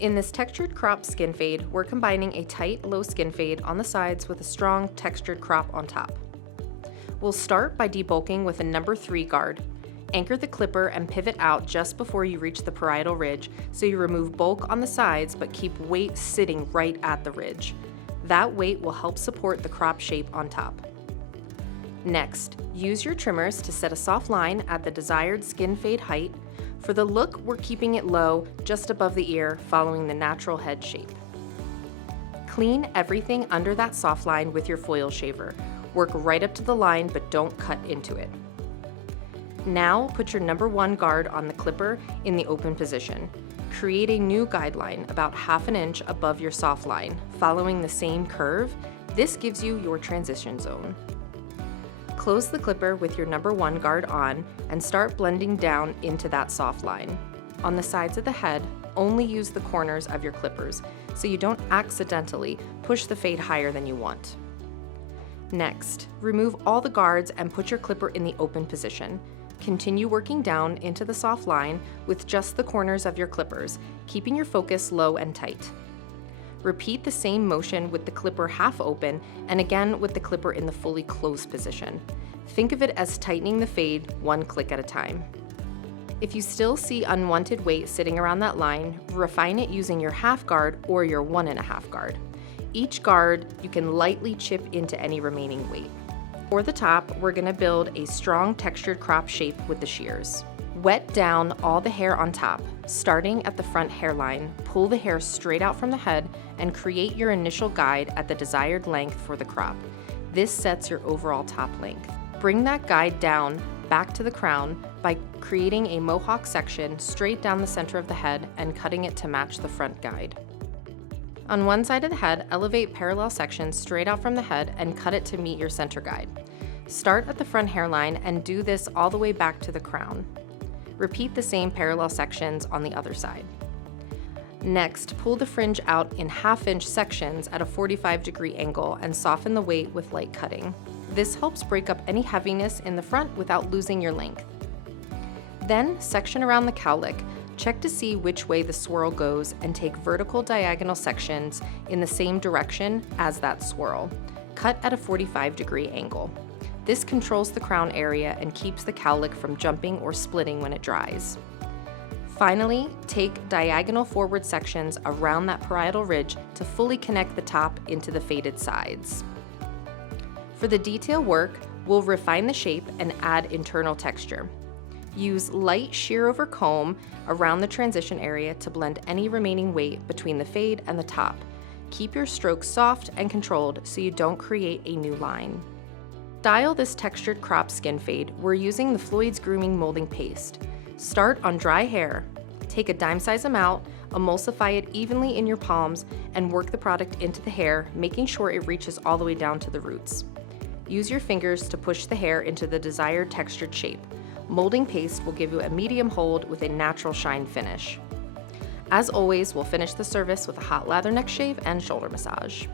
In this textured crop skin fade, we're combining a tight, low skin fade on the sides with a strong, textured crop on top. We'll start by debulking with a number 3 guard. Anchor the clipper and pivot out just before you reach the parietal ridge so you remove bulk on the sides but keep weight sitting right at the ridge. That weight will help support the crop shape on top. Next, use your trimmers to set a soft line at the desired skin fade height. For the look, we're keeping it low, just above the ear, following the natural head shape. Clean everything under that soft line with your foil shaver. Work right up to the line, but don't cut into it. Now, put your number 1 guard on the clipper in the open position. Create a new guideline about 1/2 inch above your soft line, following the same curve. This gives you your transition zone. Close the clipper with your number 1 guard on and start blending down into that soft line. On the sides of the head, only use the corners of your clippers so you don't accidentally push the fade higher than you want. Next, remove all the guards and put your clipper in the open position. Continue working down into the soft line with just the corners of your clippers, keeping your focus low and tight. Repeat the same motion with the clipper half open and again with the clipper in the fully closed position. Think of it as tightening the fade 1 click at a time. If you still see unwanted weight sitting around that line, refine it using your half guard or your 1.5 guard. Each guard, you can lightly chip into any remaining weight. For the top, we're going to build a strong textured crop shape with the shears. Wet down all the hair on top. Starting at the front hairline, pull the hair straight out from the head and create your initial guide at the desired length for the crop. This sets your overall top length. Bring that guide down back to the crown by creating a mohawk section straight down the center of the head and cutting it to match the front guide. On one side of the head, elevate parallel sections straight out from the head and cut it to meet your center guide. Start at the front hairline and do this all the way back to the crown. Repeat the same parallel sections on the other side. Next, pull the fringe out in 1/2 inch sections at a 45-degree angle and soften the weight with light cutting. This helps break up any heaviness in the front without losing your length. Then, section around the cowlick. Check to see which way the swirl goes and take vertical diagonal sections in the same direction as that swirl. Cut at a 45-degree angle. This controls the crown area and keeps the cowlick from jumping or splitting when it dries. Finally, take diagonal forward sections around that parietal ridge to fully connect the top into the faded sides. For the detail work, we'll refine the shape and add internal texture. Use light shear-over-comb around the transition area to blend any remaining weight between the fade and the top. Keep your strokes soft and controlled so you don't create a new line. To style this textured crop skin fade, we're using the Floyd's grooming molding paste. Start on dry hair. Take a dime-size amount, emulsify it evenly in your palms, and work the product into the hair, making sure it reaches all the way down to the roots. Use your fingers to push the hair into the desired textured shape. Molding paste will give you a medium hold with a natural shine finish. As always, we'll finish the service with a hot lather neck shave and shoulder massage.